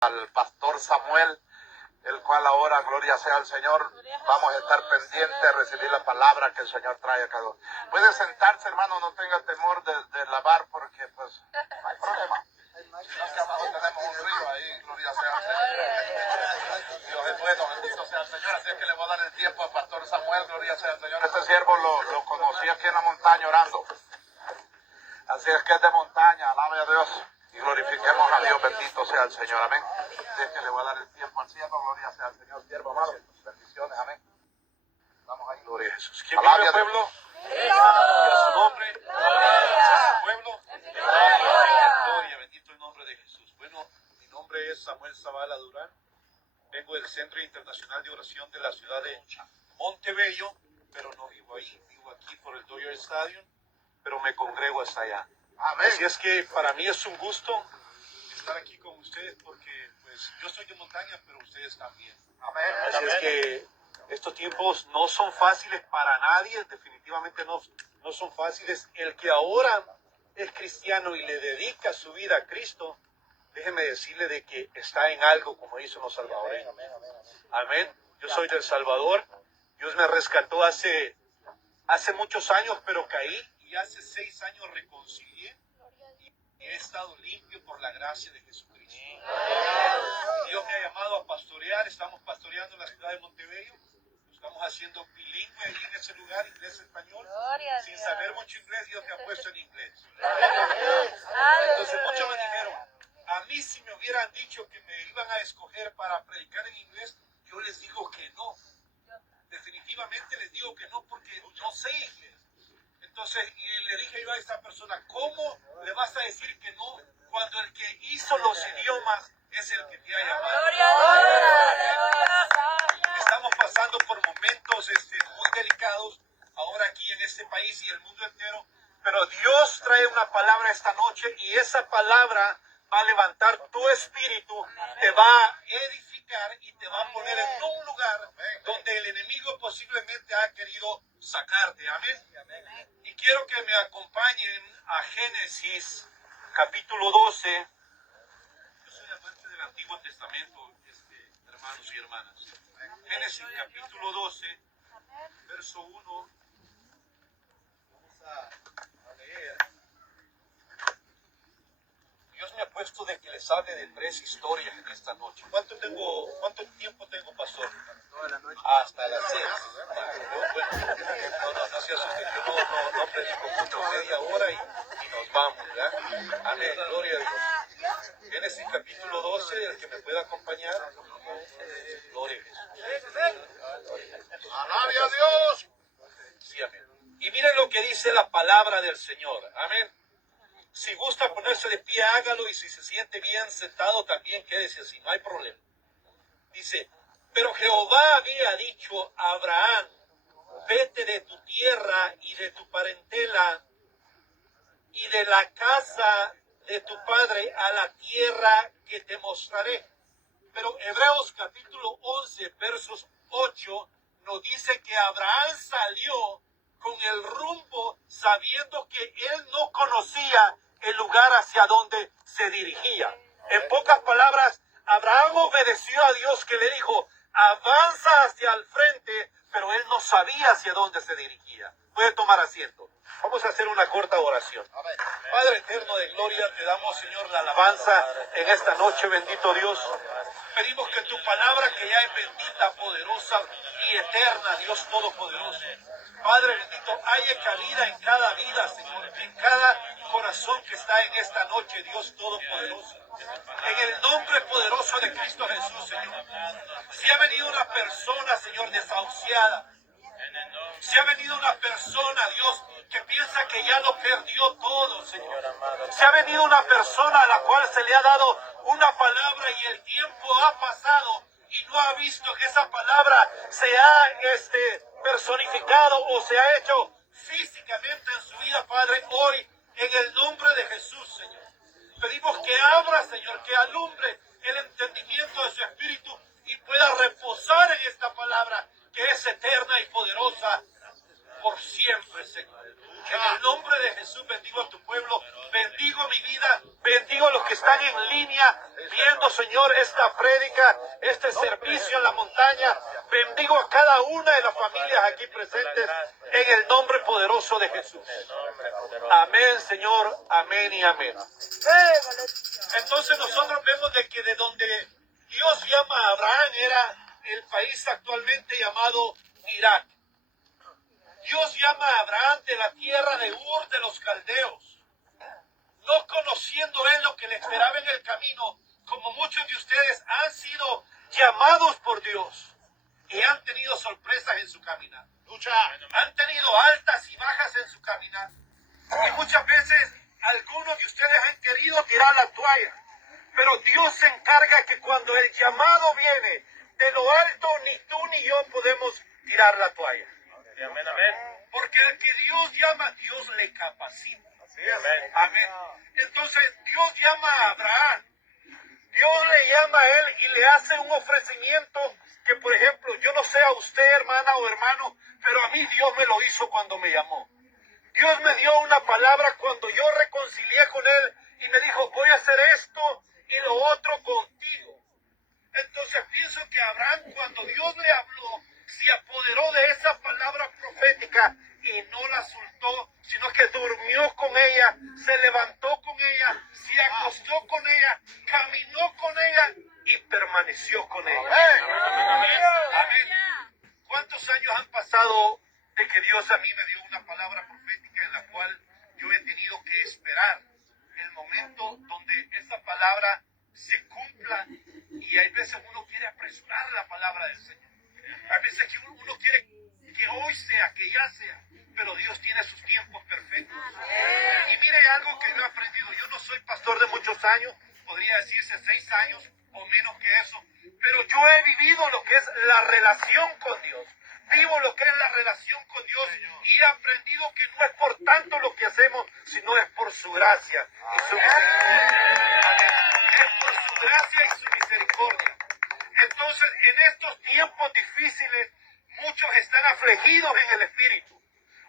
al pastor Samuel, el cual ahora, gloria sea al Señor, vamos a estar pendientes a recibir la palabra que el Señor trae a cada uno. Puede sentarse, hermano, no tenga temor de lavar, porque pues no hay problema. Acá abajo tenemos un río ahí, gloria sea al Señor. Dios es bueno, bendito sea el Señor. Así es que le voy a dar el tiempo al pastor Samuel, gloria sea al Señor. Este siervo lo conocí aquí en la montaña orando. Así es que es de montaña, alabe a Dios. Y glorifiquemos a Dios, bendito sea el Señor, amén. Así es que le voy a dar el tiempo al siervo, gloria sea al Señor, siervo amado, bendiciones, amén. Vamos ahí, gloria a Jesús. ¿Quién vive el pueblo? Gloria a su nombre. Gloria a su pueblo. Gloria, bendito el nombre de Jesús. Bueno, mi nombre es Samuel Zavala Durán. Vengo del Centro Internacional de Oración de la ciudad de Montebello, pero no vivo ahí. Vivo aquí por el Dodger Stadium, pero me congrego hasta allá. Amén. Así es que para mí es un gusto estar aquí con ustedes porque pues yo soy de montaña, pero ustedes también. Amén. Así es que estos tiempos no son fáciles para nadie, definitivamente no son fáciles. El que ahora es cristiano y le dedica su vida a Cristo, déjeme decirle de que está en algo como hizo los salvadoreños. Amén. Yo soy del Salvador. Dios me rescató hace muchos años, pero caí y hace 6 años reconcilié y he estado limpio por la gracia de Jesucristo. Dios me ha llamado a pastorear. Estamos pastoreando la ciudad de Montebello. Estamos haciendo bilingüe ahí en ese lugar, inglés-español. Sin saber mucho inglés, Dios me ha puesto en inglés. Entonces muchos me dijeron, a mí si me hubieran dicho que me iban a escoger para predicar en inglés, yo les digo que no. Definitivamente les digo que no porque no sé inglés. Entonces, y le dije yo a esta persona, ¿cómo le vas a decir que no cuando el que hizo los idiomas es el que te ha llamado? Estamos pasando por momentos muy delicados ahora aquí en este país y el mundo entero, pero Dios trae una palabra esta noche y esa palabra va a levantar tu espíritu, te va a edificar y te va a poner en un lugar donde el enemigo posiblemente ha querido sacarte. Amén. Y quiero que me acompañen a Génesis capítulo 12. Yo soy amante del Antiguo Testamento, hermanos y hermanas. Génesis capítulo 12, verso 1. Vamos a leer. Dios me ha puesto de que les hable de 3 historias en esta noche. ¿Cuánto tiempo tengo, pastor? Toda la noche. Hasta las 6. Bueno, no se asusten, yo no predico mucho, media hora y nos vamos, ¿verdad? Amén, gloria a Dios. Génesis capítulo 12, el que me pueda acompañar. Gloria a Jesús. ¡Alabe a Dios! Sí, amén. Y miren lo que dice la palabra del Señor. Amén. Si gusta ponerse de pie, hágalo, y si se siente bien sentado, también quédese así, no hay problema. Dice, pero Jehová había dicho a Abraham, vete de tu tierra y de tu parentela y de la casa de tu padre a la tierra que te mostraré. Pero Hebreos capítulo 11, versos 8, nos dice que Abraham salió con el rumbo sabiendo que él no conocía el lugar hacia donde se dirigía. En pocas palabras, Abraham obedeció a Dios que le dijo, avanza hacia el frente, pero él no sabía hacia dónde se dirigía. Puede tomar asiento. Vamos a hacer una corta oración. Padre eterno de gloria, te damos, Señor, la alabanza en esta noche, bendito Dios. Pedimos que tu palabra, que ya es bendita, poderosa y eterna, Dios Todopoderoso, Padre bendito, haya cabida en cada vida, Señor, en cada corazón que está en esta noche, Dios Todopoderoso. En el nombre poderoso de Cristo Jesús, Señor. Si ha venido una persona, Señor, desahuciada, si ha venido una persona, Dios, que piensa que ya lo perdió todo, Señor. Si ha venido una persona a la cual se le ha dado una palabra y el tiempo ha pasado y no ha visto que esa palabra se ha personificado o se ha hecho físicamente en su vida, Padre, hoy, en el nombre de Jesús, Señor. Pedimos que abra, Señor, que alumbre el entendimiento de su espíritu y pueda reposar en esta palabra que es eterna y poderosa por siempre, Señor. En el nombre de Jesús bendigo a tu pueblo, bendigo mi vida, bendigo a los que están en línea viendo, Señor, esta prédica, este servicio en la montaña. Bendigo a cada una de las familias aquí presentes en el nombre poderoso de Jesús. Amén, Señor. Amén y amén. Entonces nosotros vemos de que de donde Dios llama a Abraham era el país actualmente llamado Irak. Dios llama a Abraham de la tierra de Ur de los caldeos. No conociendo él lo que le esperaba en el camino, como muchos de ustedes han sido llamados por Dios y han tenido sorpresas en su caminar. Han tenido altas y bajas en su caminar. Y muchas veces algunos de ustedes han querido tirar la toalla. Pero Dios se encarga que cuando el llamado viene de lo alto, ni tú ni yo podemos tirar la toalla. Amén, amén. Porque al que Dios llama, Dios le capacita. Amén. Entonces Dios llama a Abraham. Dios le llama a él y le hace un ofrecimiento que, por ejemplo, yo no sé a usted, hermana o hermano, pero a mí Dios me lo hizo cuando me llamó. Dios me dio una palabra cuando yo reconcilié con él y me dijo, voy a hacer esto y lo otro contigo. Entonces pienso que Abraham, cuando Dios le habló, se apoderó de esa palabra profética y no la soltó, sino que durmió con ella, se levantó con ella, se acostó con ella, caminó con ella y permaneció con ella. Amén. ¿Cuántos años han pasado de que Dios a mí me dio una palabra profética en la cual yo he tenido que esperar el momento donde esa palabra se cumpla? Y hay veces uno quiere apresurar la palabra del Señor. Hay veces que uno quiere que hoy sea, que ya sea, pero Dios tiene sus tiempos perfectos. Y mire algo que yo he aprendido. Yo no soy pastor de muchos años, podría decirse 6 años o menos que eso, pero yo he vivido lo que es la relación con Dios. Vivo lo que es la relación con Dios y he aprendido que no es por tanto lo que hacemos, sino es por su gracia y su misericordia. Amén. Es por su gracia y su misericordia. Entonces, en estos tiempos difíciles, muchos están afligidos en el espíritu,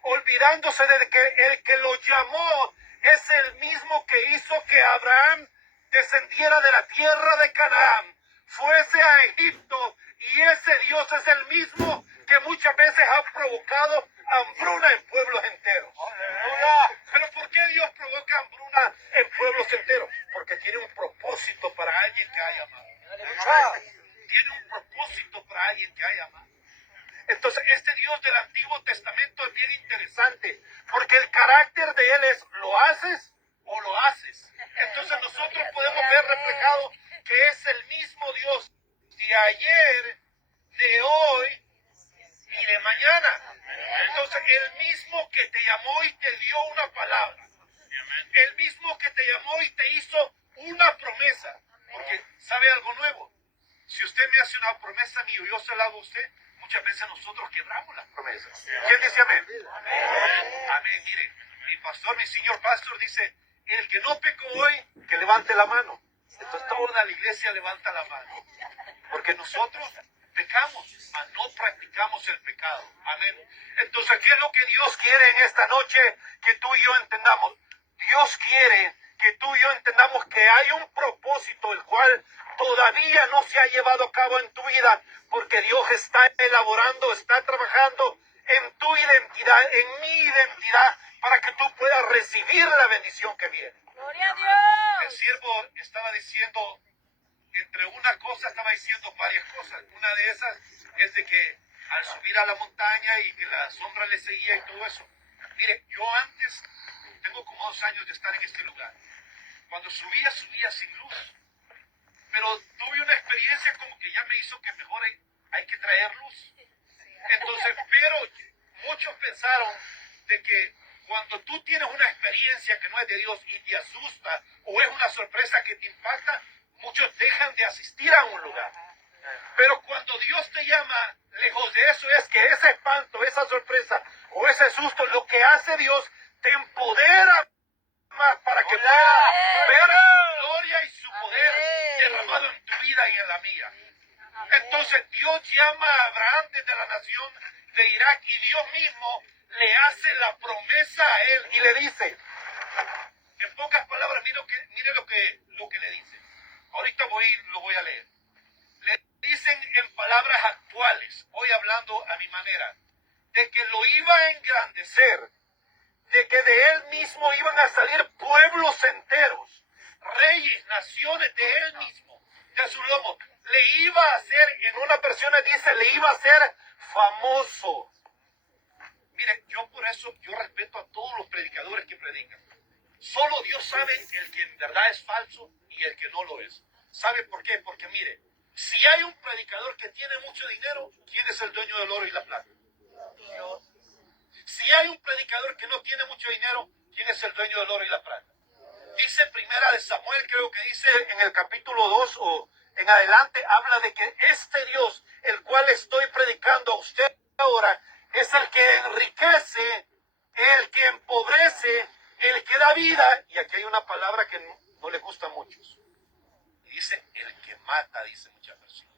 olvidándose de que el que lo llamó es el mismo que hizo que Abraham descendiera de la tierra de Canaán, fuese a Egipto, y ese Dios es el mismo que muchas veces ha provocado hambruna en pueblos enteros. Pero ¿por qué Dios provoca hambruna en pueblos enteros? Porque tiene un propósito para alguien que ha llamado. Tiene un propósito para alguien que ha llamado. Entonces, este Dios del Antiguo Testamento es bien interesante, porque el carácter de Él es, ¿lo haces o lo haces? Entonces nosotros podemos ver reflejado que es el mismo Dios de ayer, de hoy y de mañana. Entonces, el mismo que te llamó y te dio una palabra, el mismo que te llamó y te hizo una promesa, porque ¿sabe algo nuevo? Si usted me hace una promesa a mí y yo se la hago a usted, muchas veces nosotros quebramos las promesas. ¿Quién dice amén? Amén. Mire, mi pastor, mi señor pastor dice, el que no pecó hoy, que levante la mano. Entonces toda la iglesia levanta la mano. Porque nosotros pecamos, mas no practicamos el pecado. Amén. Entonces, ¿qué es lo que Dios quiere en esta noche que tú y yo entendamos? Dios quiere que tú y yo entendamos que hay un propósito el cual todavía no se ha llevado a cabo en tu vida, porque Dios está elaborando, está trabajando en tu identidad, en mi identidad, para que tú puedas recibir la bendición que viene. ¡Gloria a Dios! El siervo estaba diciendo, entre una cosa estaba diciendo varias cosas. Una de esas es de que al subir a la montaña y que la sombra le seguía y todo eso. Mire, yo antes, tengo como 2 años de estar en este lugar. Cuando subía sin luz. Pero tuve una experiencia como que ya me hizo que mejor hay que traer luz. Entonces, pero muchos pensaron de que cuando tú tienes una experiencia que no es de Dios y te asusta o es una sorpresa que te impacta, muchos dejan de asistir a un lugar. Pero cuando Dios te llama, lejos de eso es que ese espanto, esa sorpresa o ese susto, lo que hace Dios te empodera más para que puedas ver su gloria y su poder derramado en tu vida y en la mía. Entonces Dios llama a Abraham desde la nación de Irak y Dios mismo le hace la promesa a él y le dice, en pocas palabras, mire lo que le dice. Ahorita lo voy a leer. Le dicen en palabras actuales, hoy hablando a mi manera, de que lo iba a engrandecer, de que de él mismo iban a salir pueblos enteros, reyes, naciones de él mismo, de su lomo. Le iba a hacer, en una versión dice, le iba a hacer famoso. Mire, yo por eso, yo respeto a todos los predicadores que predican. Solo Dios sabe el que en verdad es falso y el que no lo es. ¿Sabe por qué? Porque mire, si hay un predicador que tiene mucho dinero, ¿quién es el dueño del oro y la plata? Dios. Si hay un predicador que no tiene mucho dinero, ¿quién es el dueño del oro y la plata? Dice Primera de Samuel, creo que dice en el capítulo 2 o en adelante, habla de que este Dios, el cual estoy predicando a usted ahora, es el que enriquece, el que empobrece, el que da vida, y aquí hay una palabra que no le gusta a muchos. Y dice, el que mata, dice muchas personas.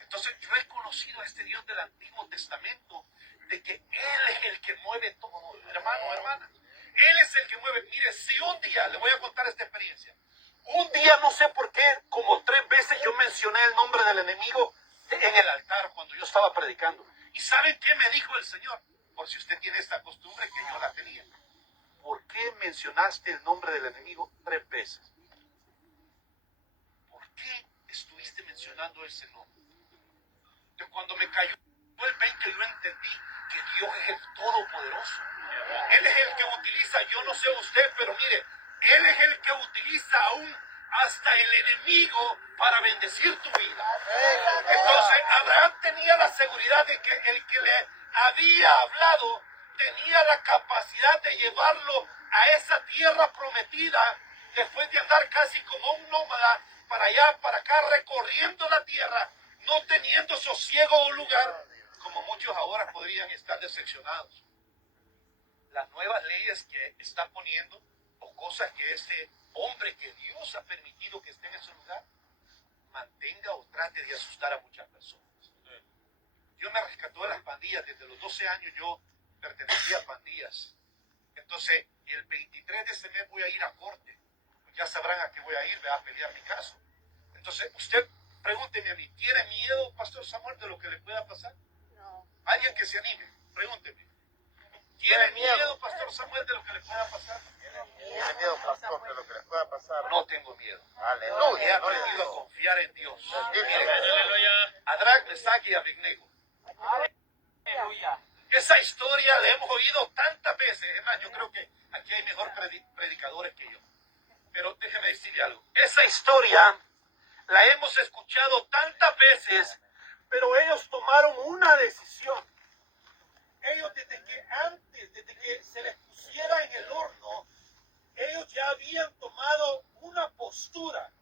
Entonces yo he conocido a este Dios del Antiguo Testamento, de que Él es el que mueve todo, hermano, hermana. Él es el que mueve. Mire, si un día, le voy a contar esta experiencia. Un día, no sé por qué, como 3 veces yo mencioné el nombre del enemigo en el altar cuando yo estaba predicando. ¿Y saben qué me dijo el Señor? Por si usted tiene esta costumbre que yo la tenía. ¿Por qué mencionaste el nombre del enemigo 3 veces? ¿Por qué estuviste mencionando ese nombre? Entonces, cuando me cayó el 20, yo entendí que Dios es el Todopoderoso. Él es el que utiliza, yo no sé usted, pero mire, Él es el que utiliza aún hasta el enemigo para bendecir tu vida. Entonces, Abraham tenía la seguridad de que el que le había hablado tenía la capacidad de llevarlo a esa tierra prometida después de andar casi como un nómada para allá, para acá, recorriendo la tierra, no teniendo sosiego o lugar, como muchos ahora podrían estar decepcionados. Las nuevas leyes que está poniendo, o cosas que ese hombre que Dios ha permitido que esté en ese lugar, mantenga o trate de asustar a muchas personas. Dios me rescató de las pandillas. Desde los 12 años yo pertenecía a pandillas. Entonces, el 23 de este mes voy a ir a corte. Ya sabrán a qué voy a ir, voy a pelear mi caso. Entonces, usted pregúnteme a mí, ¿tiene miedo, Pastor Samuel, de lo que le pueda pasar? No. Alguien que se anime, pregúnteme. ¿Tiene miedo, Pastor Samuel, de lo que le pueda pasar? ¿Tiene miedo, pastor, de lo que les pueda pasar? No tengo miedo. Aleluya. He aprendido a confiar en Dios. Adrac, Mesach y Abednego. Esa historia la hemos oído tantas veces. Es más, yo creo que aquí hay mejor predicadores que yo. Pero déjeme decirle algo. Esa historia la hemos escuchado tantas veces, pero ellos tomaron una decisión. Ellos desde que se les pusiera en el horno, ellos ya habían tomado una postura.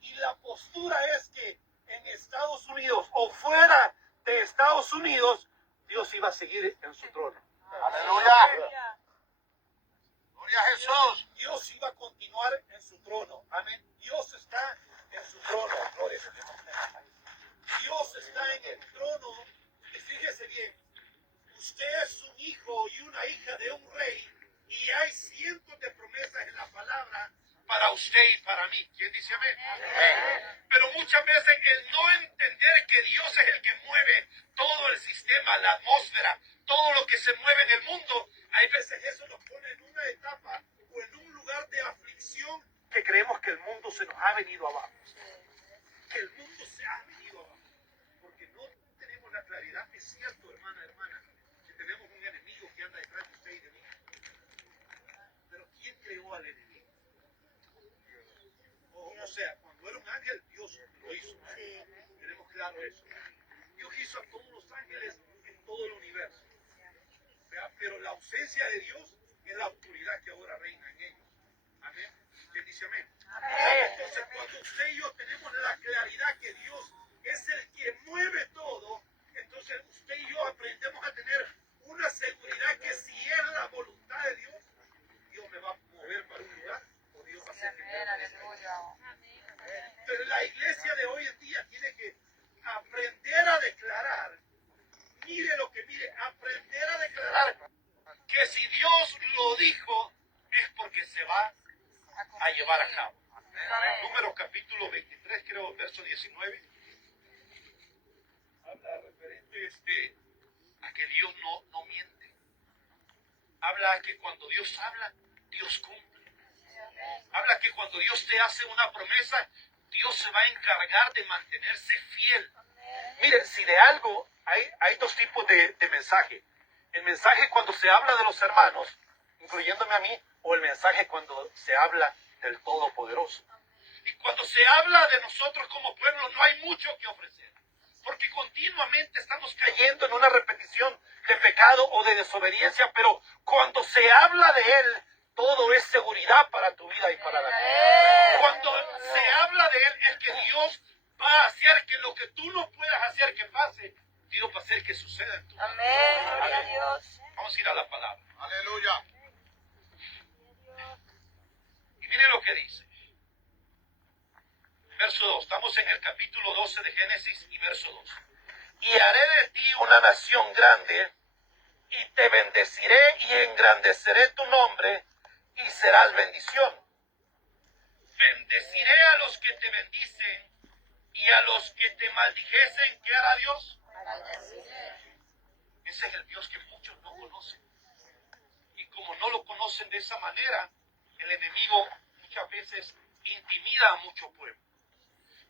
Y la postura es que en Estados Unidos o fuera de Estados Unidos, Dios iba a seguir en su trono. Aleluya. Gloria a Jesús. Dios iba a continuar en su trono. Amén. Dios está en su trono. Gloria a Dios. Dios está en el trono. Y fíjese bien, usted es un hijo y una hija de un rey y hay cientos de promesas en la palabra para usted y para mí. ¿Quién dice amén? Amén. Pero muchas veces el no entender que Dios es el que mueve todo el sistema, la atmósfera, todo lo que se mueve en el mundo, hay veces eso nos pone en una etapa o en un lugar de aflicción que creemos que el mundo se nos ha venido abajo. Que el mundo se ha venido abajo. Porque no tenemos la claridad. Es cierto, hermana, que tenemos un enemigo que anda detrás de usted y de mí. Pero ¿quién creó al enemigo? O sea, cuando era un ángel, Dios lo hizo. Tenemos claro eso. Dios hizo a todos los ángeles en todo el universo. Pero la ausencia de Dios es la oscuridad que ahora reina en ellos. Amén. ¿Quién dice amén? Amén. Entonces, cuando usted y yo tenemos la claridad que Dios es el que mueve todo, entonces usted y yo aprendemos a tener una seguridad que si es la voluntad de Dios, Dios me va a mover para un lugar o Dios va a hacer que me Pero la iglesia de hoy en día tiene que aprender a declarar, mire lo que mire, aprender a declarar que si Dios lo dijo es porque se va a llevar a cabo. Números capítulo 19, habla referente a que Dios no miente. Habla que cuando Dios habla, Dios cumple. Habla que cuando Dios te hace una promesa, Dios se va a encargar de mantenerse fiel. Mire, si de algo hay dos tipos de mensaje. El mensaje cuando se habla de los hermanos, incluyéndome a mí, o el mensaje cuando se habla del Todopoderoso. Y cuando se habla de nosotros como pueblo, no hay mucho que ofrecer. Porque continuamente estamos cayendo en una repetición de pecado o de desobediencia, pero cuando se habla de Él, todo es seguridad para tu vida y para la mía. Cuando se habla de Él, es que Dios va a hacer que lo que tú no puedas hacer que pase, Dios va a hacer que suceda en tu vida. Amén, gloria a Dios. Vamos a ir a la palabra. Aleluya. Y miren lo que dice. Verso 2. Estamos en el capítulo 12 de Génesis y verso 2. Y haré de ti una nación grande, y te bendeciré y engrandeceré tu nombre, y serás bendición. Bendeciré a los que te bendicen, y a los que te maldijesen, ¿qué hará Dios? Ese es el Dios que muchos no conocen. Y como no lo conocen de esa manera, el enemigo muchas veces intimida a mucho pueblo.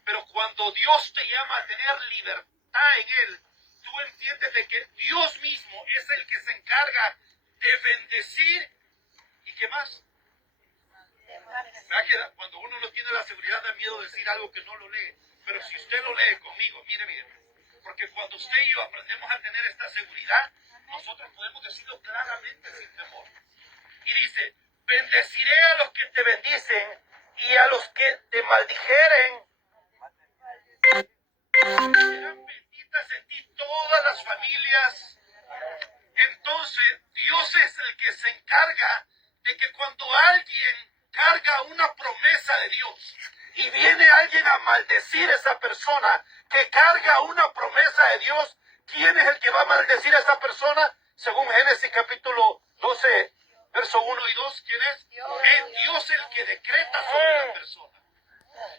Pero cuando Dios te llama a tener libertad en Él, tú entiendes de que Dios mismo es el que se encarga de bendecir. ¿Y qué más? ¿Verdad que cuando uno no tiene la seguridad da miedo decir algo que no lo lee? Pero si usted lo lee conmigo, mire. Porque cuando usted y yo aprendemos a tener esta seguridad, nosotros podemos decirlo claramente sin temor. Y dice, bendeciré a los que te bendicen y a los que te maldijeren. Serán benditas en ti todas las familias. Entonces, Dios es el que se encarga de que cuando alguien carga una promesa de Dios y viene alguien a maldecir a esa persona que carga una promesa de Dios, ¿quién es el que va a maldecir a esa persona? Según Génesis capítulo 12, verso 1 y 2, ¿quién es? Es Dios el que decreta sobre la persona.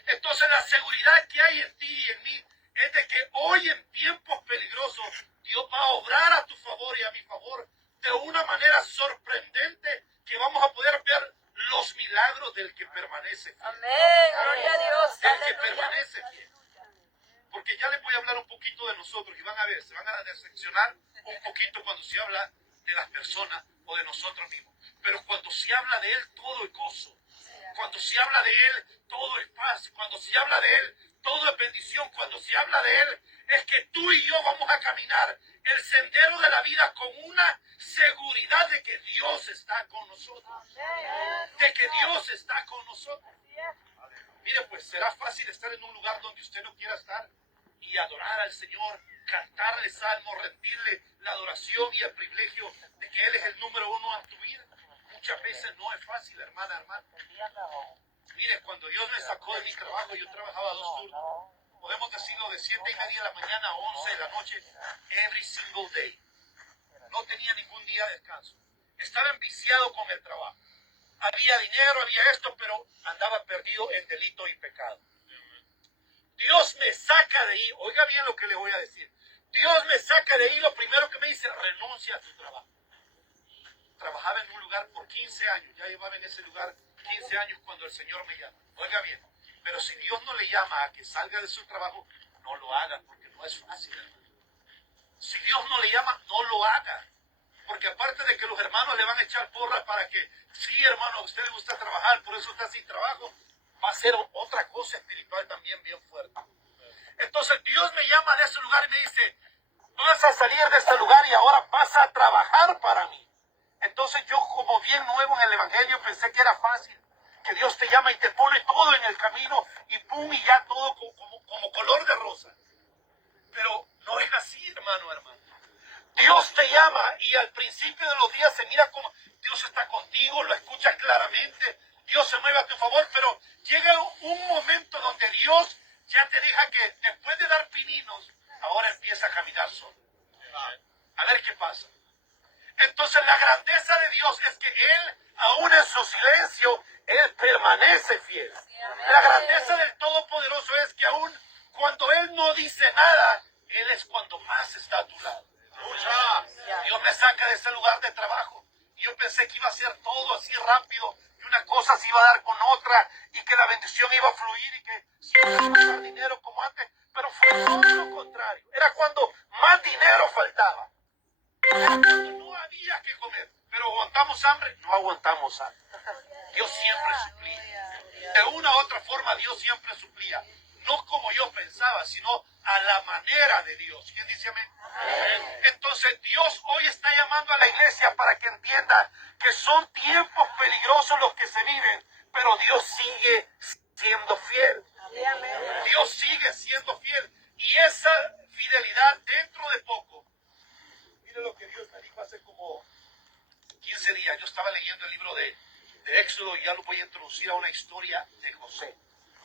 Entonces la seguridad que hay en ti y en mí es de que hoy en tiempos peligrosos Dios va a obrar a tu favor y a mi favor de una manera sorprendente que vamos a poder ver los milagros del que permanece fiel. Amén, gloria a Dios. Del que Aleluya. permanece fiel. Porque ya les voy a hablar un poquito de nosotros y van a ver, se van a decepcionar un poquito cuando se habla de las personas o de nosotros mismos. Pero cuando se habla de Él, todo es gozo. Cuando se habla de Él, todo es paz. Cuando se habla de Él, todo es bendición. Cuando se habla de Él, es que tú y yo vamos a caminar el sendero de la vida con una seguridad de que Dios está con nosotros. De que Dios está con nosotros. Mire, pues será fácil estar en un lugar donde usted no quiera estar y adorar al Señor, cantarle salmos, rendirle la adoración y el privilegio de que Él es el número uno en tu vida. Muchas veces no es fácil, hermano. Mire, cuando Dios me sacó de mi trabajo, yo trabajaba 2 turnos. Podemos decirlo de 7:30 de la mañana a 11 de la noche, every single day. No tenía ningún día de descanso. Estaba enviciado con el trabajo. Había dinero, había esto, pero andaba perdido en delito y pecado. Dios me saca de ahí. Oiga bien lo que le voy a decir. Dios me saca de ahí. Lo primero que me dice, renuncia a tu trabajo. Trabajaba en un lugar por 15 años. Ya llevaba en ese lugar 15 años cuando el Señor me llama. Oiga bien. Pero si Dios no le llama a que salga de su trabajo, no lo haga porque no es fácil, hermano. Si Dios no le llama, no lo haga. Porque aparte de que los hermanos le van a echar porra para que, sí, hermano, a usted le gusta trabajar, por eso está sin trabajo, va a ser otra cosa espiritual también bien fuerte. Entonces Dios me llama de ese lugar y me dice, vas a salir de este lugar y ahora vas a trabajar para mí. Entonces yo, como bien nuevo en el evangelio, pensé que era fácil, que Dios te llama y te pone todo en el camino y pum, y ya todo como color de rosa. Pero no es así, hermano. Dios te llama y al principio de los días se mira como Dios está contigo, lo escuchas claramente, Dios se mueve a tu favor, pero llega un momento donde Dios ya te deja que después de dar pininos, ahora empieza a caminar solo. A ver qué pasa. Entonces la grandeza de Dios es que Él, aún en su silencio, Él permanece fiel. La grandeza del Todopoderoso es que aún Cuando Él no dice nada, Él es cuando más está a tu lado. Dios me saca de ese lugar de trabajo. Y yo pensé que iba a ser todo así rápido, y una cosa se iba a dar con otra, y que la bendición iba a fluir, y que se iba a gastar dinero como antes. Pero fue todo lo contrario. Era cuando más dinero faltaba. Era cuando no había que comer. Pero aguantamos hambre, no aguantamos hambre. Dios siempre suplía. De una u otra forma Dios siempre suplía. No como yo pensaba, sino a la manera de Dios. ¿Quién dice amén? Entonces Dios hoy está llamando a la iglesia para que entienda que son tiempos peligrosos los que se viven, pero Dios sigue siendo fiel. Dios sigue siendo fiel. Y esa fidelidad dentro de poco. Mire lo que Dios me dijo hace como 15 días. Yo estaba leyendo el libro de Éxodo y ya lo voy a introducir a una historia de José.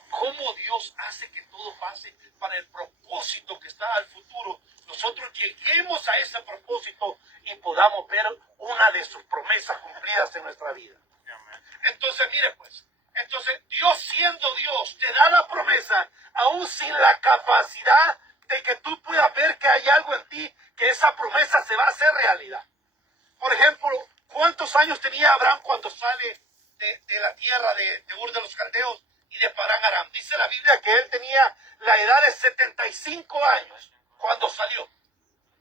Cómo Dios hace que todo pase para el propósito que está al futuro. Nosotros lleguemos a ese propósito y podamos ver una de sus promesas cumplidas en nuestra vida. Entonces, mire pues, Dios siendo Dios te da la promesa, aún sin la capacidad de que tú puedas ver que hay algo en ti, que esa promesa se va a hacer realidad. Por ejemplo, ¿cuántos años tenía Abraham cuando sale de la tierra de Ur de los Caldeos y de Parán Aram? Dice la Biblia que él tenía la edad de 75 años cuando salió.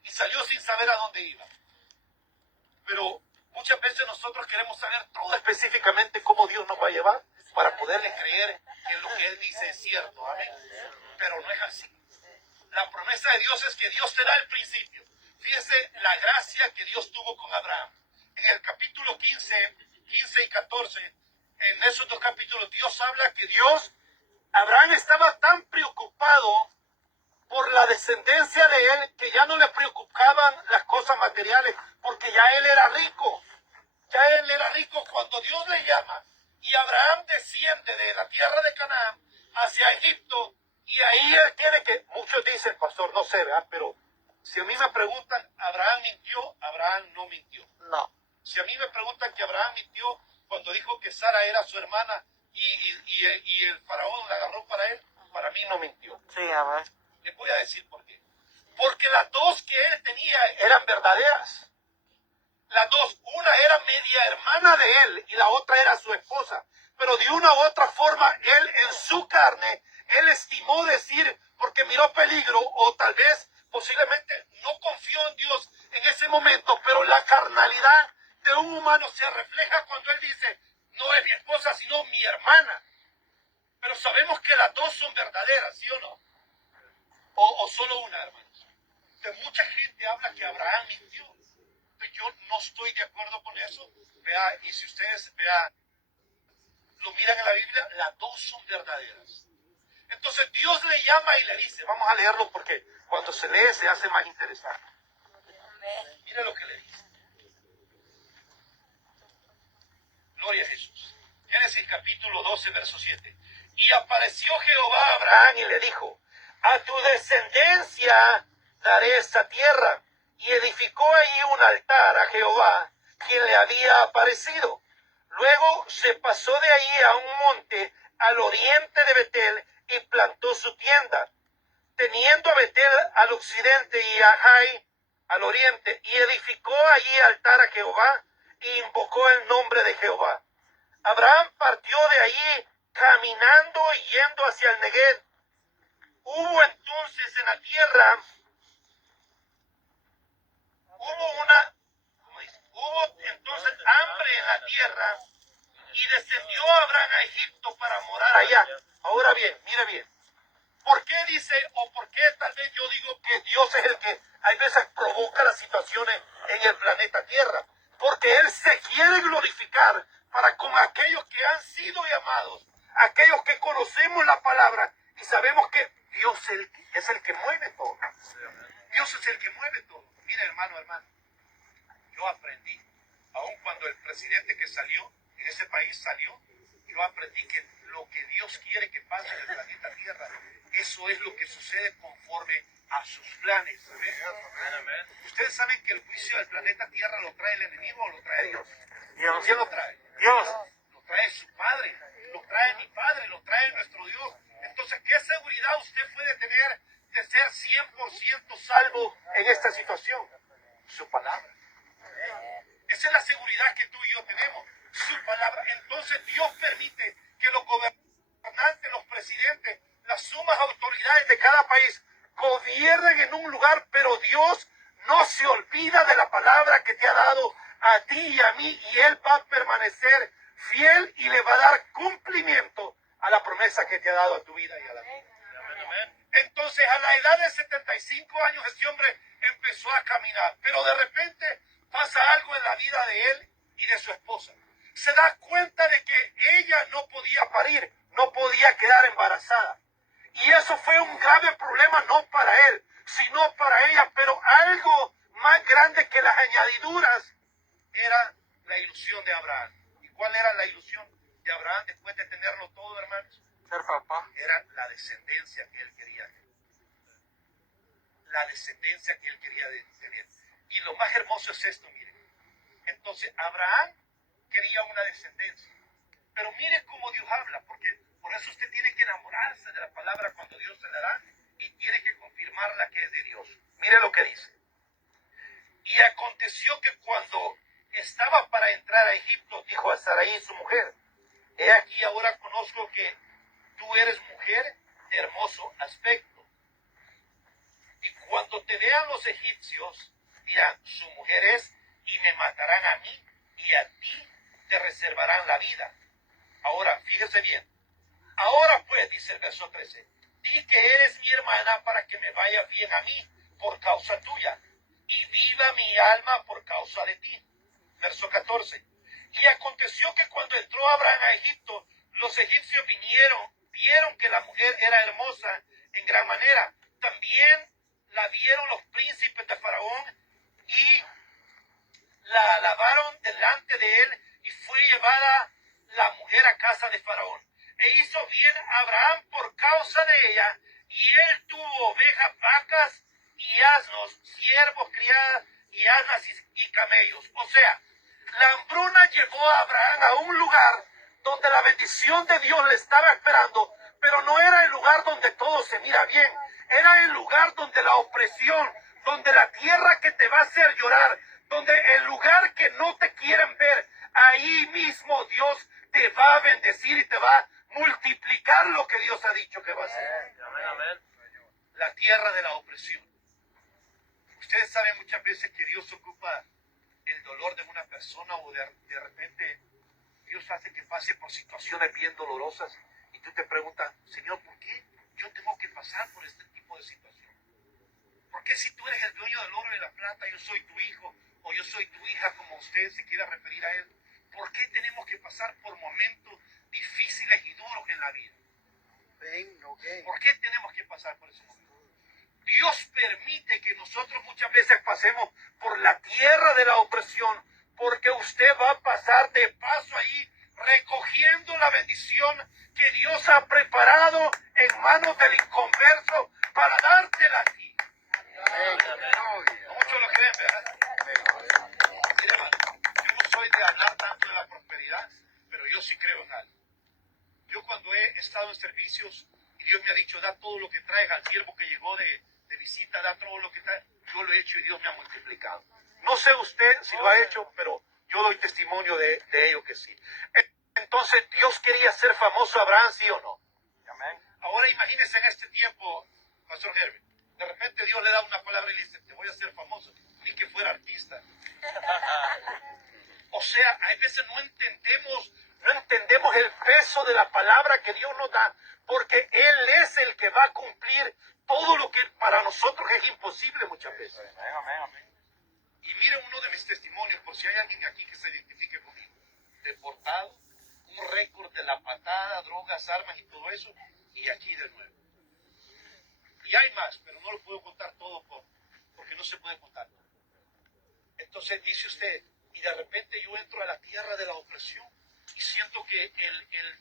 Y salió sin saber a dónde iba. Pero muchas veces nosotros queremos saber todo específicamente cómo Dios nos va a llevar para poderle creer que lo que Él dice es cierto. Amén. Pero no es así. La promesa de Dios es que Dios te da el principio. Fíjese la gracia que Dios tuvo con Abraham. En el capítulo 15 y 14, en esos dos capítulos, Dios habla que Abraham estaba tan preocupado por la descendencia de él, que ya no le preocupaban las cosas materiales, porque ya él era rico. Ya él era rico cuando Dios le llama. Y Abraham desciende de la tierra de Canaán hacia Egipto. Y ahí él tiene que, muchos dicen, pastor, no sé, ¿verdad? Pero si a mí me preguntan, ¿Abraham mintió? Abraham no mintió. No. Si a mí me preguntan que Abraham mintió cuando dijo que Sara era su hermana y el faraón la agarró para él, para mí no mintió. Sí, amén. Les voy a decir por qué. Porque las dos que él tenía eran verdaderas. Las dos, una era media hermana de él y la otra era su esposa. Pero de una u otra forma, él en su carne, él estimó decir, porque miró peligro, o tal vez posiblemente no confió en Dios en ese momento, pero la carnalidad de un humano se refleja cuando él dice, no es mi esposa, sino mi hermana. Pero sabemos que las dos son verdaderas, ¿sí o no? O solo una, hermanos. De mucha gente habla que Abraham mintió. Yo no estoy de acuerdo con eso. Vea, y si ustedes lo miran en la Biblia, las dos son verdaderas. Entonces Dios le llama y le dice, vamos a leerlo porque cuando se lee se hace más interesante. Mira lo que le dice. Gloria a Jesús. Génesis capítulo 12, verso 7. Y apareció Jehová a Abraham y le dijo, a tu descendencia daré esta tierra. Y edificó allí un altar a Jehová, quien le había aparecido. Luego se pasó de allí a un monte al oriente de Betel y plantó su tienda, teniendo a Betel al occidente y a Jai al oriente, y edificó allí altar a Jehová e invocó el nombre de Jehová. Abraham partió de allí caminando y yendo hacia el Neguev. Hubo entonces en la tierra hubo entonces hambre en la tierra y descendió Abraham a Egipto para morar allá. Ahora bien, mire bien. ¿Por qué dice, o por qué tal vez yo digo que Dios es el que hay veces provoca las situaciones en el planeta Tierra? Porque Él se quiere glorificar para con aquellos que han sido llamados, aquellos que conocemos la palabra y sabemos que Dios es el que mueve todo. Dios es el que mueve todo. Mire, hermano, yo aprendí, aun cuando el presidente que salió, en ese país salió, yo aprendí que lo que Dios quiere que pase en el planeta Tierra, eso es lo que sucede conforme a sus planes. ¿Amén? Ustedes saben que el juicio del planeta Tierra lo trae el enemigo o lo trae Dios. ¿Quién lo trae? Dios. Lo trae su Padre, lo trae mi Padre, lo trae nuestro Dios. Entonces Entonces, ¿qué seguridad usted puede tener de ser 100% salvo en esta situación? Su palabra. Esa es la seguridad que tú y yo tenemos. Su palabra. Entonces Dios permite que los gobernantes, los presidentes, las sumas autoridades de cada país gobiernen en un lugar, pero Dios no se olvida de la palabra que te ha dado a ti y a mí, y Él va a permanecer fiel y le va a dar cumplimiento a la promesa que te ha dado a tu vida y a la mía. Entonces, a la edad de 75 años, este hombre empezó a caminar, pero de repente pasa algo en la vida de él y de su esposa. Se da cuenta de que ella no podía parir, no podía quedar embarazada. Y eso fue un grave problema, no para él, sino para ella. Pero algo más grande que las añadiduras era la ilusión de Abraham. ¿Y cuál era la ilusión de Abraham después de tenerlo todo, hermanos? Ser papá. Era la descendencia que él quería. La descendencia que él quería tener. Y lo más hermoso es esto, miren. Entonces, Abraham quería una descendencia. Pero mire cómo Dios habla, porque por eso usted tiene que enamorarse de la palabra cuando Dios se la da y tiene que confirmarla que es de Dios. Mire lo que dice. Y aconteció que cuando estaba para entrar a Egipto, dijo a Sarai su mujer, he aquí ahora conozco que tú eres mujer de hermoso aspecto. Y cuando te vean los egipcios, dirán, su mujer es, y me matarán a mí, y a ti te reservarán la vida. Ahora, fíjese bien. Ahora pues, dice el verso 13, di que eres mi hermana para que me vaya bien a mí por causa tuya, y viva mi alma por causa de ti. Verso 14. Y aconteció que cuando entró Abraham a Egipto, los egipcios vieron que la mujer era hermosa en gran manera. También la vieron los príncipes de Faraón y la alabaron delante de él, y fue llevada la mujer a casa de Faraón. E hizo bien Abraham por causa de ella, y él tuvo ovejas, vacas y asnos, siervos, criadas y asnas y camellos. O sea, la hambruna llevó a Abraham a un lugar donde la bendición de Dios le estaba esperando, pero no era el lugar donde todo se mira bien. Era el lugar donde la opresión, donde la tierra que te va a hacer llorar, donde el lugar que no te quieren ver, ahí mismo Dios te va a bendecir y te va a multiplicar lo que Dios ha dicho que va a hacer. La tierra de la opresión. Ustedes saben muchas veces que Dios ocupa el dolor de una persona, o de repente Dios hace que pase por situaciones bien dolorosas y tú te preguntas, Señor, ¿por qué yo tengo que pasar por este tipo de situación? ¿Por qué si tú eres el dueño del oro y de la plata, yo soy tu hijo o yo soy tu hija, como usted se quiera referir a él? ¿Por qué tenemos que pasar por momentos difíciles y duros en la vida? ¿Por qué tenemos que pasar por esos momentos? Dios permite que nosotros muchas veces pasemos por la tierra de la opresión, porque usted va a pasar de paso ahí recogiendo la bendición que Dios ha preparado en manos del inconverso para dártela a ti. No muchos lo creen, ¿verdad? Mira, hermano, yo no soy de hablar tanto de la prosperidad, pero yo sí creo en algo. Yo cuando he estado en servicios y Dios me ha dicho, da todo lo que traiga al siervo que llegó de visita, da todo lo que trae, yo lo he hecho y Dios me ha multiplicado. No sé usted si lo ha hecho, pero yo doy testimonio de ello que sí. Entonces, ¿Dios quería ser famoso a Abraham, sí o no? Ahora imagínense en este tiempo, Pastor Herbert, de repente Dios le da una palabra y le dice, te voy a hacer famoso, ni que fuera artista. O sea, a veces no entendemos el peso de la palabra que Dios nos da, porque Él es el que va a cumplir todo lo que para nosotros es imposible muchas veces. Y miren uno de mis testimonios, por si hay alguien aquí que se identifique conmigo. Deportado, un récord de la patada, drogas, armas y todo eso, y aquí de nuevo. Y hay más, pero no lo puedo contar todo porque no se puede contar todo. Entonces dice usted, y de repente yo entro a la tierra de la opresión y siento que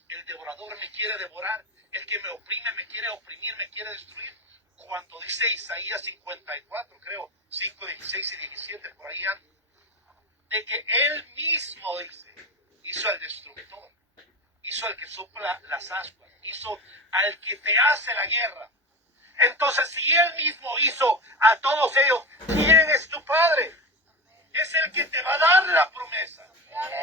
el devorador me quiere devorar, el que me oprime me quiere oprimir, me quiere destruir. Cuando dice Isaías 54, creo, 5, 16 y 17, por ahí anda, de que Él mismo, dice, hizo al destructor, hizo al que sopla las ascuas, hizo al que te hace la guerra. Entonces, si Él mismo hizo a todos ellos, ¿quién es tu Padre? Es el que te va a dar la promesa.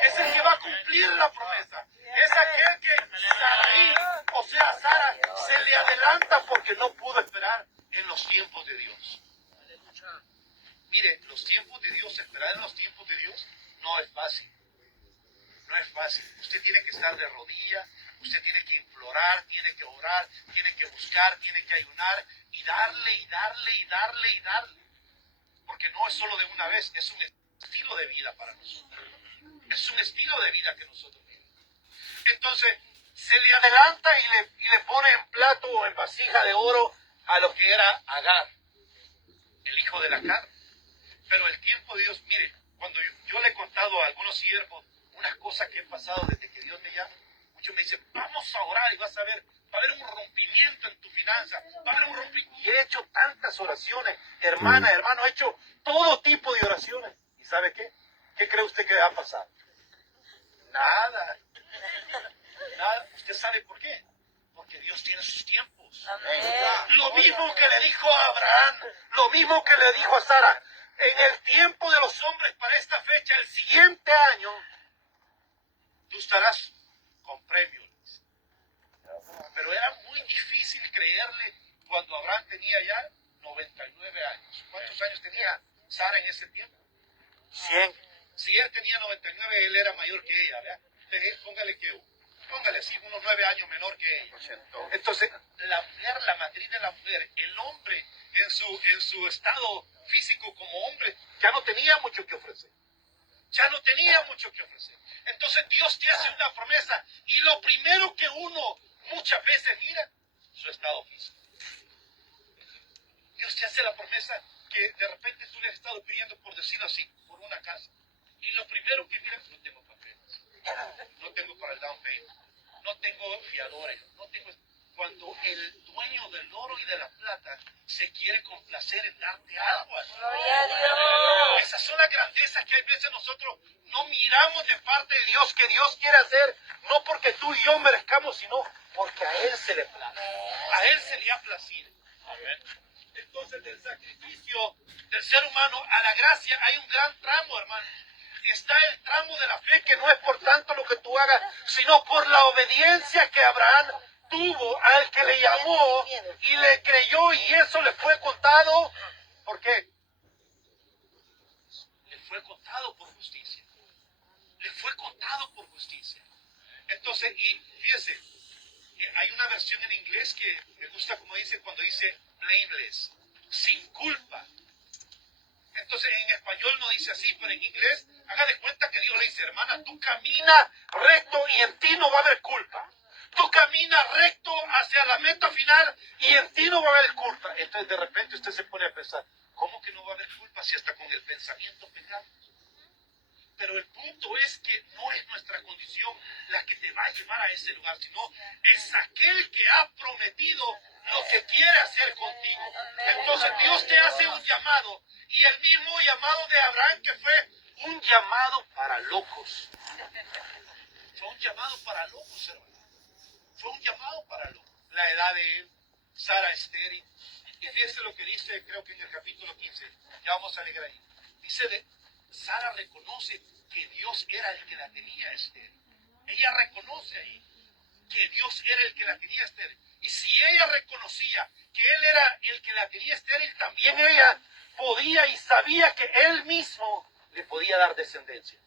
Es el que va a cumplir la promesa. Es aquel que Saraí, o sea, Sara, se le adelanta porque no pudo esperar en los tiempos de Dios. Mire, los tiempos de Dios, esperar en los tiempos de Dios, no es fácil. No es fácil. Usted tiene que estar de rodillas, usted tiene que implorar, tiene que orar, tiene que buscar, tiene que ayunar y darle y darle y darle y darle. Porque no es solo de una vez, es un estilo de vida para nosotros. Es un estilo de vida que nosotros vivimos. Entonces, se le adelanta y le pone en plato o en vasija de oro a lo que era Agar, el hijo de la carne. Pero el tiempo de Dios, mire, cuando yo le he contado a algunos siervos unas cosas que he pasado desde que Dios me llama, muchos me dicen, vamos a orar y vas a ver, va a haber un rompimiento en tu finanza, va a haber un rompimiento. Y he hecho tantas oraciones, hermano, he hecho todo tipo de oraciones. ¿Y sabe qué? ¿Qué cree usted que va a pasar? Nada. Nada. ¿Usted sabe por qué? Porque Dios tiene sus tiempos. Lo mismo que le dijo a Abraham, lo mismo que le dijo a Sara. En el tiempo de los hombres para esta fecha, el siguiente año, tú estarás con premios. Pero era muy difícil creerle cuando Abraham tenía ya 99 años. ¿Cuántos años tenía Sara en ese tiempo? 100. Si él tenía 99, él era mayor que ella, ¿verdad? Póngale así, unos 9 años menor que ella. Entonces, la mujer, la matriz de la mujer, el hombre en su estado físico como hombre, ya no tenía mucho que ofrecer. Ya no tenía mucho que ofrecer. Entonces Dios te hace una promesa y lo primero que uno muchas veces mira, su estado físico. Dios te hace la promesa que de repente tú le has estado pidiendo, por decirlo así, por una casa. Y lo primero que mira, no tengo papeles, no tengo para el down payment, no tengo fiadores, no tengo... Cuando el dueño del oro y de la plata se quiere complacer en darte algo. Gloria a Dios. Esas son las grandezas que hay veces nosotros no miramos de parte de Dios, que Dios quiere hacer, no porque tú y yo merezcamos, sino porque a Él se le place. A Él se le ha placido. Entonces, del sacrificio del ser humano a la gracia hay un gran tramo, hermano. Está el tramo de la fe, que no es por tanto lo que tú hagas, sino por la obediencia que Abraham tuvo al que le llamó y le creyó, y eso le fue contado. ¿Por qué? Le fue contado por justicia. Le fue contado por justicia. Entonces, y fíjese, hay una versión en inglés que me gusta como dice, cuando dice blameless, sin culpa. Entonces en español no dice así, pero en inglés, haga de cuenta que Dios le dice, hermana, tú camina recto y en ti no va a haber culpa. Tú caminas recto hacia la meta final y en ti no va a haber culpa. Entonces de repente usted se pone a pensar, ¿cómo que no va a haber culpa si hasta con el pensamiento pecamos? Pero el punto es que no es nuestra condición la que te va a llevar a ese lugar, sino es aquel que ha prometido lo que quiere hacer contigo. Entonces Dios te hace un llamado, y el mismo llamado de Abraham, que fue un llamado para locos. Fue un llamado para locos, hermano. Fue un llamado para locos. La edad de él, Sara estéril. Y fíjese lo que dice, creo que en el capítulo 15, ya vamos a leer ahí. Dice Sara reconoce que Dios era el que la tenía estéril. Ella reconoce ahí que Dios era el que la tenía estéril. Y si ella reconocía que Él era el que la tenía estéril, también ella podía y sabía que Él mismo le podía dar descendencia.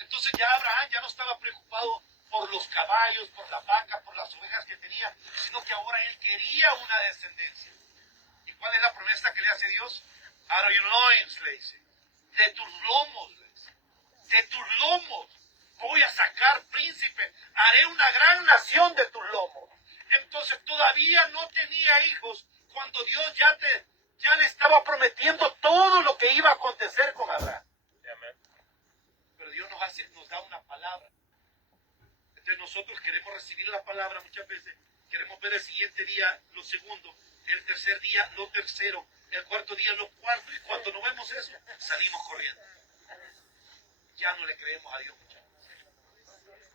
Entonces ya Abraham ya no estaba preocupado por los caballos, por la vaca, por las ovejas que tenía, sino que ahora él quería una descendencia. ¿Y cuál es la promesa que le hace Dios? Out of your loins, le dice. De tus lomos, le dice. De tus lomos voy a sacar príncipe. Haré una gran nación de tus lomos. Entonces todavía no tenía hijos cuando Dios ya le estaba prometiendo todo lo que iba a acontecer con Abraham. Pero Dios nos da una palabra. Entonces nosotros queremos recibir la palabra muchas veces. Queremos ver el siguiente día lo segundo, el tercer día lo tercero, el cuarto día lo cuarto. Y cuando no vemos eso, salimos corriendo. Ya no le creemos a Dios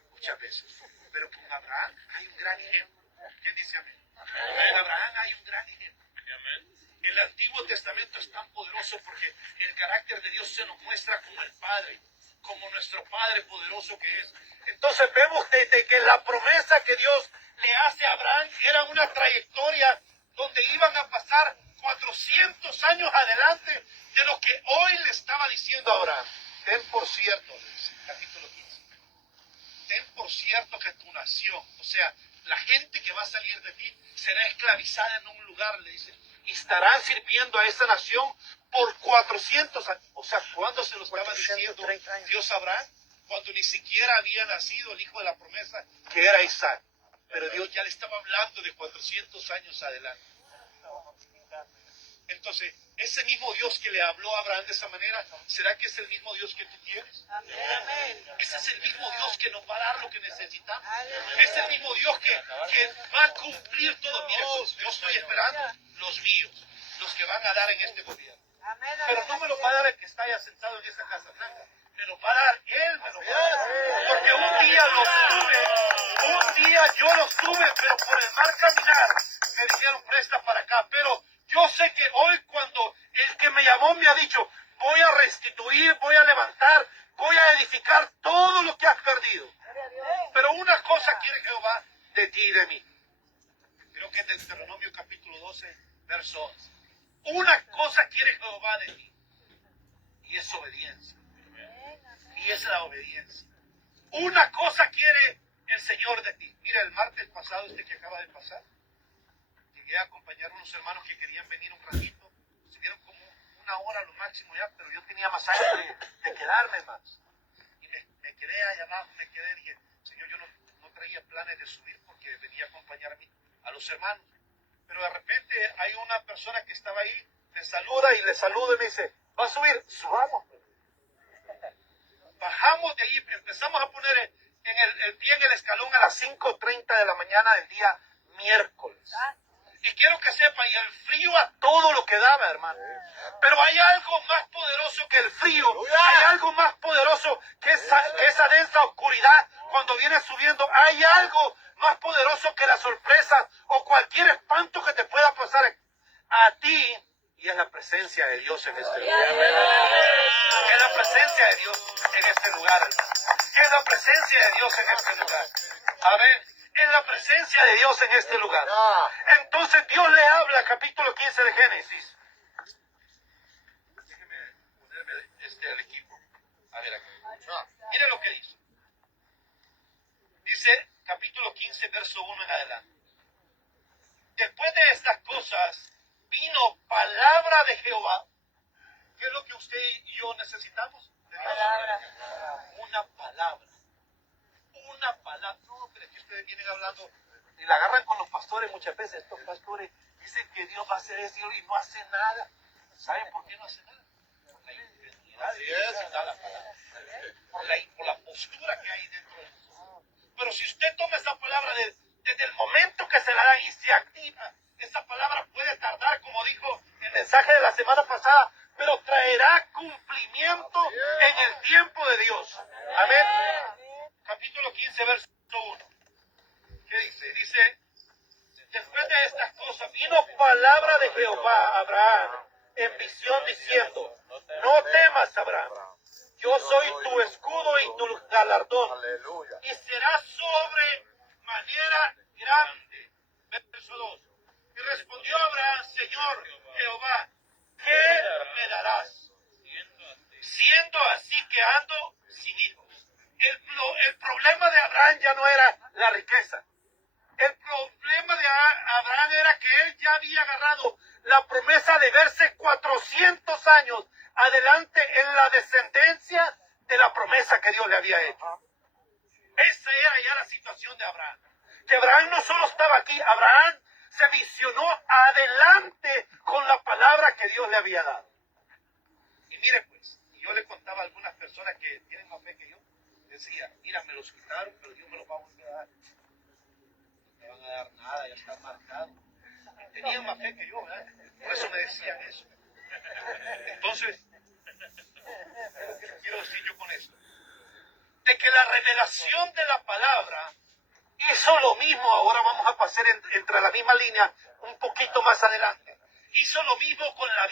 muchas veces. Pero con Abraham hay un gran ejemplo. ¿Quién dice amén? En Abraham hay un gran ejemplo. El Antiguo Testamento es tan poderoso porque el carácter de Dios se nos muestra como el Padre, como nuestro Padre poderoso que es. Entonces vemos desde que la promesa que Dios le hace a Abraham era una trayectoria donde iban a pasar 400 años adelante de lo que hoy le estaba diciendo a Abraham. Ten por cierto, capítulo 15, ten por cierto que tu nación, o sea, la gente que va a salir de ti, será esclavizada en un lugar, le dice, y estarán sirviendo a esa nación por 400 años. O sea, ¿cuándo se lo estaba diciendo Dios a Abraham? Cuando ni siquiera había nacido el hijo de la promesa, que era Isaac. Pero Dios ya le estaba hablando de 400 años adelante. Entonces, ese mismo Dios que le habló a Abraham de esa manera, ¿será que es el mismo Dios que tú tienes? Amén. Ese es el mismo Dios que nos va a dar lo que necesitamos. Es el mismo Dios que va a cumplir todo. Mire, pues, yo estoy esperando los míos, los que van a dar en este gobierno. Pero no me lo va a dar el que está allá sentado en esa casa blanca. Me lo va a dar Él, me lo va a dar. Porque un día yo los tuve, pero por el mal caminar me dijeron presta para acá. Pero yo sé que hoy cuando el que me llamó me ha dicho, voy a restituir, voy a levantar, voy a edificar todo lo que has perdido. Pero una cosa quiere Jehová de ti y de mí. Creo que es Deuteronomio capítulo 12, verso 11. Una cosa quiere Jehová de ti, y es obediencia. Y es la obediencia. Una cosa quiere el Señor de ti. Mira, el martes pasado, que acaba de pasar, llegué a acompañar a unos hermanos que querían venir un ratito. Estuvieron como una hora lo máximo ya, pero yo tenía más años de quedarme más. Y me quedé allá abajo, dije, Señor, yo no traía planes de subir porque venía a acompañar a los hermanos. Pero de repente hay una persona que estaba ahí, me saluda y le saludo y me dice, ¿va a subir? Subamos. Bajamos de ahí, empezamos a poner el pie en el escalón a las 5:30 de la mañana del día miércoles. Y quiero que sepa, y el frío a todo lo que daba, hermano. Pero hay algo más poderoso que el frío. Hay algo más poderoso que esa densa oscuridad cuando viene subiendo. Hay algo más poderoso que las sorpresas o cualquier espanto que te pueda pasar a ti. Y es la presencia de Dios en este lugar. Es la presencia de Dios en este lugar, hermano. Es la presencia de Dios en este lugar. Amén. Es la presencia de Dios en este lugar. Entonces Dios le habla, capítulo 15 de Génesis. Déjeme ponerme al equipo. A ver acá. Mire lo que dice. Dice, capítulo 15, verso 1 en adelante. Después de estas cosas, vino palabra de Jehová. ¿Qué es lo que usted y yo necesitamos? Palabra. Una palabra. Una palabra. No, pero es que ustedes vienen hablando y la agarran con los pastores muchas veces. Estos pastores dicen que Dios va a hacer eso y no hace nada. ¿Saben por qué no hace nada? Por la incredulidad de Dios da la palabra. Por la postura que hay dentro de nosotros. Pero si usted toma esa palabra desde el momento que se la dan y se activa, esa palabra puede tardar, como dijo el mensaje de la semana pasada, pero traerá cumplimiento en el tiempo de Dios. Amén. Capítulo 15, verso 1. ¿Qué dice? Dice, después de estas cosas vino palabra de Jehová a Abraham en visión diciendo, no temas, Abraham, yo soy tu escudo y tu galardón. Aleluya. Y será sobre manera grande. Verso 2. Y respondió Abraham, Señor Jehová, ¿qué me darás? Siendo así que ando sin hijos. El problema de Abraham ya no era la riqueza. El problema de Abraham era que él ya había agarrado la promesa de verse 400 años adelante en la descendencia de la promesa que Dios le había hecho. Esa era ya la situación de Abraham. Que Abraham no solo estaba aquí, Abraham se visionó adelante con la palabra que Dios le había dado. Y mire pues, yo le contaba a algunas personas que tienen más fe que yo, decía, mira, me los quitaron, pero Dios me los va a volver a dar. No me van a dar nada, ya está marcado. Tenían más fe que yo, ¿verdad? Por eso me decían eso. Entonces, ¿qué quiero decir yo con eso? De que la revelación de la palabra es Hizo lo mismo, ahora vamos a pasar entre la misma línea un poquito más adelante. Hizo lo mismo con la